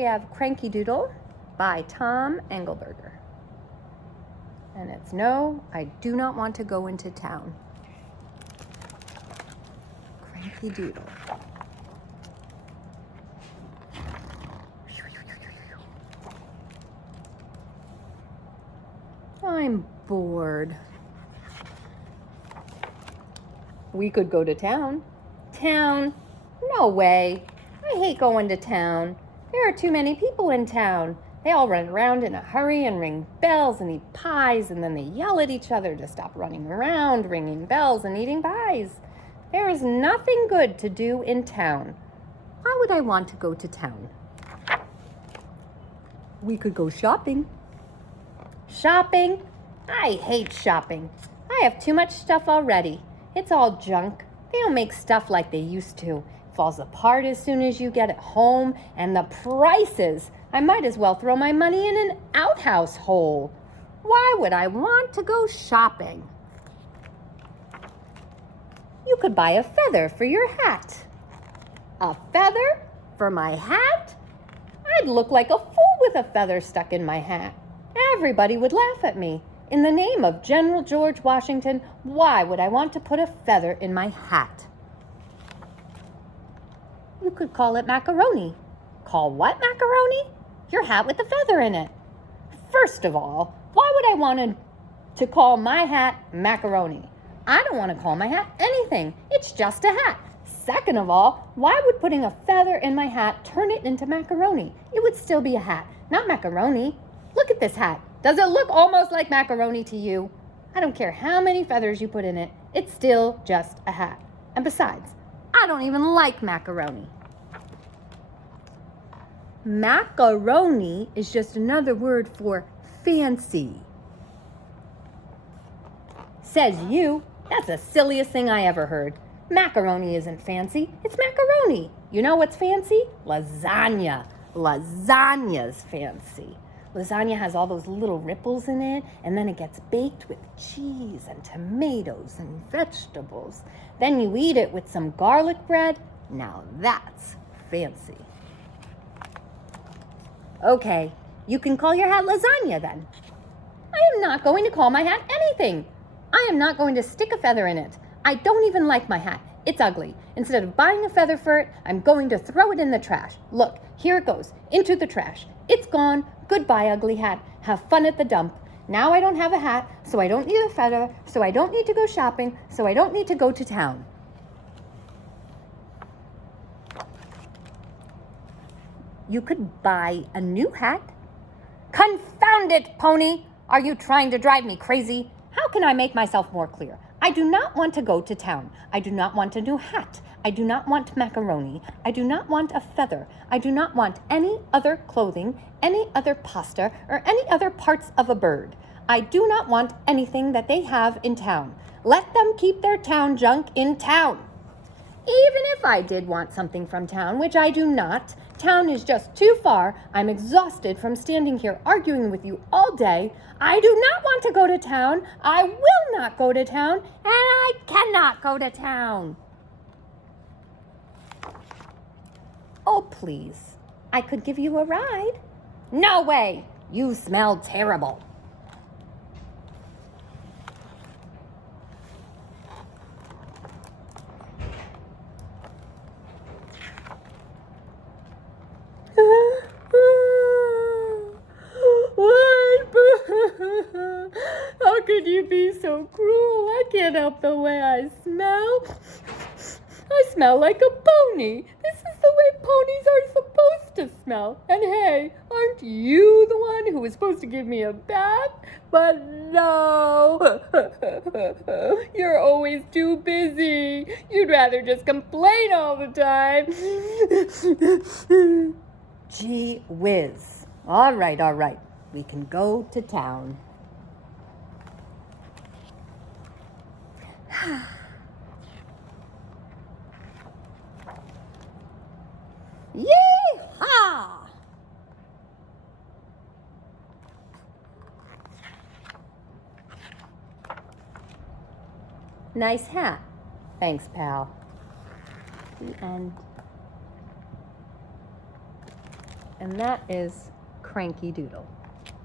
we have Crankee Doodle by Tom Engelberger. And it's no, I do not want to go into town. Crankee Doodle. I'm bored. We could go to town. Town? No way. I hate going to town. There are too many people in town. They all run around in a hurry and ring bells and eat pies, and then they yell at each other to stop running around, ringing bells and eating pies. There is nothing good to do in town. Why would I want to go to town? We could go shopping. Shopping? I hate shopping. I have too much stuff already. It's all junk. They don't make stuff like they used to. It falls apart as soon as you get it home, and the prices. I might as well throw my money in an outhouse hole. Why would I want to go shopping? You could buy a feather for your hat. A feather for my hat? I'd look like a fool with a feather stuck in my hat. Everybody would laugh at me. In the name of General George Washington, why would I want to put a feather in my hat? You could call it macaroni. Call what macaroni? Your hat with the feather in it. First of all, why would I want to call my hat macaroni? I don't want to call my hat anything. It's just a hat. Second of all, why would putting a feather in my hat turn it into macaroni? It would still be a hat, not macaroni. Look at this hat. Does it look almost like macaroni to you? I don't care how many feathers you put in it. It's still just a hat. And besides, I don't even like macaroni. Macaroni is just another word for fancy. Says you. That's the silliest thing I ever heard. Macaroni isn't fancy. It's macaroni. You know what's fancy? Lasagna. Lasagna's fancy. Lasagna has all those little ripples in it, and then it gets baked with cheese and tomatoes and vegetables. Then you eat it with some garlic bread. Now that's fancy. Okay, you can call your hat lasagna then. I am not going to call my hat anything. I am not going to stick a feather in it. I don't even like my hat. It's ugly. Instead of buying a feather for it, I'm going to throw it in the trash. Look, here it goes, into the trash. It's gone. Goodbye, ugly hat. Have fun at the dump. Now I don't have a hat, so I don't need a feather, so I don't need to go shopping, so I don't need to go to town. You could buy a new hat. Confound it, pony! Are you trying to drive me crazy? How can I make myself more clear? I do not want to go to town. I do not want a new hat. I do not want macaroni. I do not want a feather. I do not want any other clothing, any other pasta, or any other parts of a bird. I do not want anything that they have in town. Let them keep their town junk in town. Even if I did want something from town, which I do not, town is just too far. I'm exhausted from standing here arguing with you all day. I do not want to go to town. I will not go to town, and I cannot go to town. Oh, please. I could give you a ride. No way. You smell terrible. How could you be so cruel? I can't help the way I smell. I smell like a pony. This is the way ponies are supposed to smell. And hey, aren't you the one who was supposed to give me a bath? But no, you're always too busy. You'd rather just complain all the time. Gee whiz. All right. We can go to town. Yee-haw! Nice hat. Thanks, pal. The end. And that is Cranky Doodle.